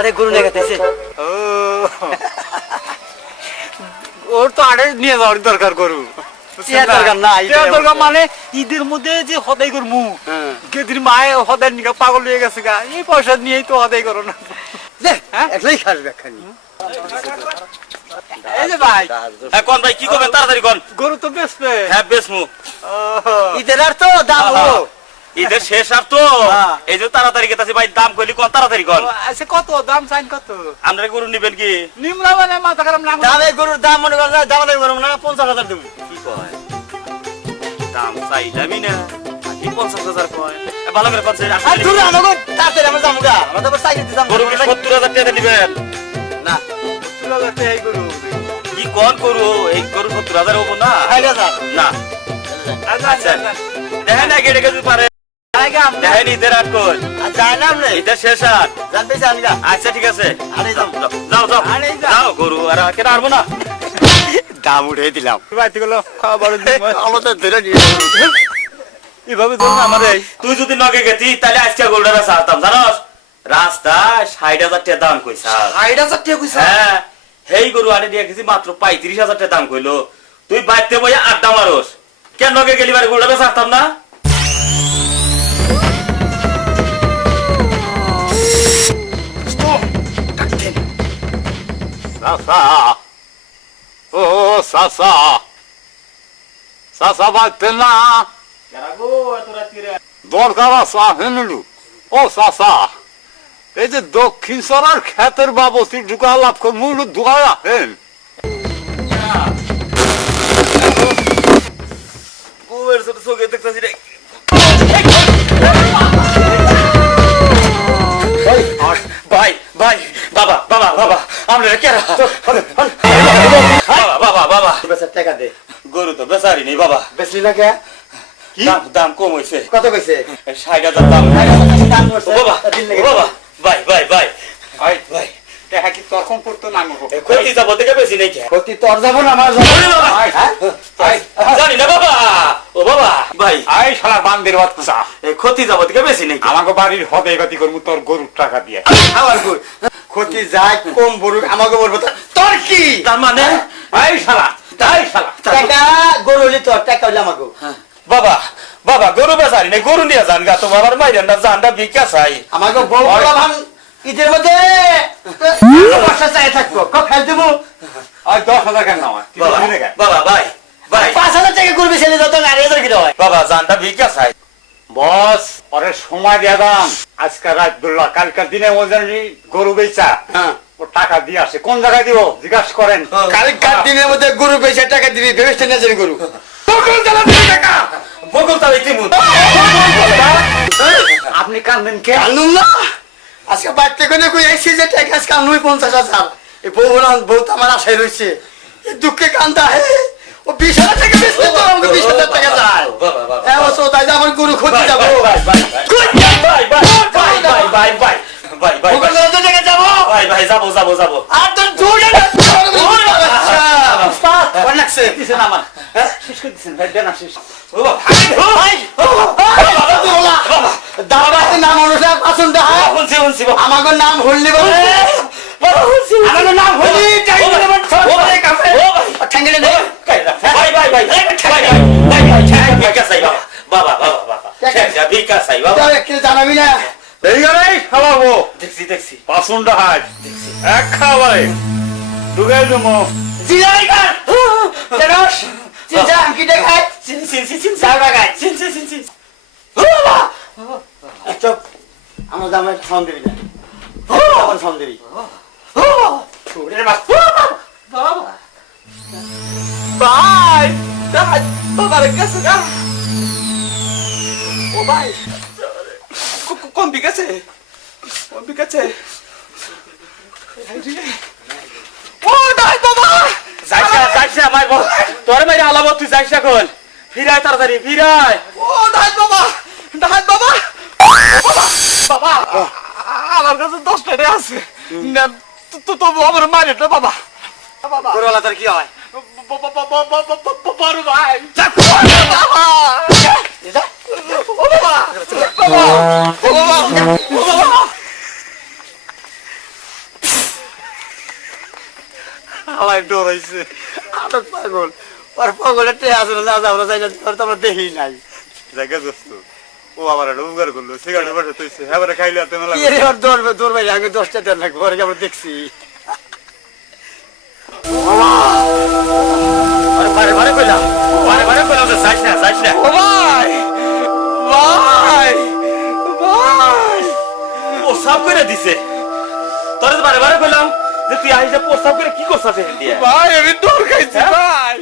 আরে গরু নিয়ে গেছে ও ওর তো আরে নিয়ে যাওয়ার দরকার গরু দরকার না দরকার মানে ঈদের মধ্যে যে হদাই করমু কেদিন মায়ে হদাই নিকা পাগল হয়ে গেছে গা এই পয়সা নিয়েই তো হদাই করো না একলাই খাস দেখানি এই যে ভাই কোন ভাই কি করবেন তাড়াতাড়ি কোন গরু তো বেচবে হ্যাঁ বেসমু ঈদের আর তো দাম হলো ঈদের শেষ আর তো এই যে তাড়াতাড়ি গেতাছি ভাই দাম কইলি কোন তাড়াতাড়ি কোন আচ্ছা কত দাম চাইন কত আমরা গরু নিবেন কি নিমরা মানে মাথা খারাপ না দামে গরুর দাম মনে করেন দাম করবো না 50,000 দেবো কি কয় দাম চাইলামই না কি 50,000 কয় ভালো করে পাচ্ছে আর দূরে আমাকে তাড়াতাড়ি আমরা যাবো গা আমরা তো সাইকেল দিতাম গরু কি 70,000 টাকা দিবেন না 70,000 টাকা এই গরু কি কোন গরু এই গরু 70,000 হবো না 60,000 না আচ্ছা দেখেন না গেড়ে গেছে পারে দেখেন ঈদের আট কই জানলাম রে ঈদের শেষ আর জানতে জানি না আচ্ছা ঠিক আছে আরে যাও যাও যাও আরে যাও। যাও গরু আর কেন আরবো না দাম উঠে দিলাম বাইতে গেল খাওয়া বড় আমাদের ধরে নিয়ে এভাবে ধরুন আমাদের তুই যদি নগে গেতি তাহলে আজকে গরুটা বেচা হতাম জানোস রাস্তায় 60,000 টাকা দাম কইছা 60,000 টাকা কইছা হ্যাঁ হেই গরু আনে দিয়ে গেছি মাত্র 35,000 টাকা দাম কইলো তুই বাইতে বইয়া আড্ডা মারোস কেন নগে গেলি বারে গরুটা বেচা হতাম না সাসা ও সাসা সাসা বাইতে না দরকার আছে হেনলু ও সাসা এই যে দক্ষিণ সরার ক্ষেতের বাবতি ঢুকা লাভ করে মূল ঢুকা রাখেন কুয়ের সাথে চোখে দেখতেছি রে ভাই ভাই বাবা বাবা বাবা আমরা কেরা বাবা বাবা বাবা বেচার টাকা দে গরু তো বেচারি নেই বাবা বেচলি না কে কি দাম কম হয়েছে কত কইছে 60,000 দাম দাম করছে বাবা বাবা ভাই ভাই ভাই ভাই ভাই দেখা কি তখন পড়তো না আমাকে ক্ষতি যাব থেকে বেশি নেই কে ক্ষতি তোর যাব না আমার যাব জানি না বাবা ও বাবা ভাই আই শালা বান্দির বাচ্চা এই ক্ষতি যাব থেকে বেশি নেই আমাকে বাড়ির হদে গতি করবো তোর গরুর টাকা দিয়ে আমার গুড় ক্ষতি যায় কম বড়ুক আমাকে বলবো তোর কি তার মানে আই শালা তাই শালা টাকা গরু হলি তোর টাকা হইলে আমাকে বাবা বাবা গরু বেচারি নেই গরু নিয়ে যান গা তোমার আর মাইরেন না জানটা ভিক্ষা চাই আমাকে বউ ভান ঈদের মধ্যে বর্ষা চাই থাকবো খাই দেবো আর 10,000 কেন আমার বাবা ভাই ভাই 5,000 টাকা করবি ছেলে যত 8,000 কিলো হয় বাবা জানটা ভিক্ষা চাই বস ওরে সময় দিয়ে দাম আজকে রাত দুল্লা কালকার দিনে ওজন গরু বেচা হ্যাঁ ও টাকা দিয়ে আসে কোন জায়গায় দিব জিজ্ঞাসা করেন কালকার দিনের মধ্যে গরু পয়সা টাকা দিবি ব্যবস্থা নিয়ে যাবি গরু বকুল তার ইতিমু আপনি কান্দেন কে কানুন না আজকে বাড়তে কোনে কই আইছি যে টাকা আজকে আনুই 50,000 এই বউ তো আমার আশায় রয়েছে এই দুঃখে কান্দা হে ও 20,000 টাকা বেচতে তো আমাকে 20,000 টাকা যায় বাবা বাবা হ্যাঁ ও তো তাই আমার গরু ক্ষতি যাবো ভাই ভাই ভাই ভাই ভাই ভাই ভাই ভাই ভাই ভাই ওখানে কত টাকা যাবো ভাই ভাই যাবো যাবো যাবো আর তোর জোরে না উস্তাদ অনেকছে দিছেন আমার শেষ করে দিছেন ভাই দেন আসিস ও বাবা ভাই দাবাতে নাম অনুসার পছন্দ হয় শুনছি শুনছি বাবা আমাকে নাম হললি বলে বাবা শুনছি আমাকে নাম হললি টাইগরে বল ছোড়ে কাফে ও ভাই ঠ্যাঙ্গলে দে ভাই ভাই ভাই ভাই ভাই ভাই ভিক্ষা চাই বাবা বাবা বাবা বাবা ভিক্ষা চাই বাবা তোর একটু জানাবি না এই গেলে খাওয়াবো দেখছি দেখছি পাসুন্ডা হাজ এক খাওয়ারে ঢুকাই দেবো জিরাই কর জানোস চিন্তা কি দেখাই চিন চিন চিন চিন সারা গায় চিন চিন চিন চিন চুপ আমার দামে ফোন দিবি না আমার ফোন দিবি ছোড়ে মাছ বাবা ভাই ভাই বাবার কাছে না ও ভাই কোন বিকাছে কোন বিকাছে ও দাই বাবা যাইছা যাইছা আমার তোর মেরে আলামত তুই যাইছা কোন ফিরায় তাড়াতাড়ি ফিরায় ও দাই বাবা বাবা বাবা আমার কাছে 10 টাকা আছে না তো তো আমার মারে না বাবা গরুওয়ালা তোর কি হয় বড় ভাই ডরাইছে আটক পাগল ওর পাগলের টে আছে না যাও না যাই না ওর তো আমরা দেখি নাই জায়গা দোস্ত ও আমার একটা উপকার করলো সিগারেট বসে তুইছে হ্যাঁ খাইলে হাতে মেলা কি রে ওর দৌড় বাইরে আগে 10টা দেন লাগবে ওরে আমরা দেখছি আরে বারে বারে কইলাম যে যাইস না ও ভাই ভাই ভাই ও সব করে দিছে তোরে বারে বারে কইলাম যে তুই আইসা প্রস্তাব করে কি করছাস এখান দিয়ে ভাই আমি দৌড় খাইছি ভাই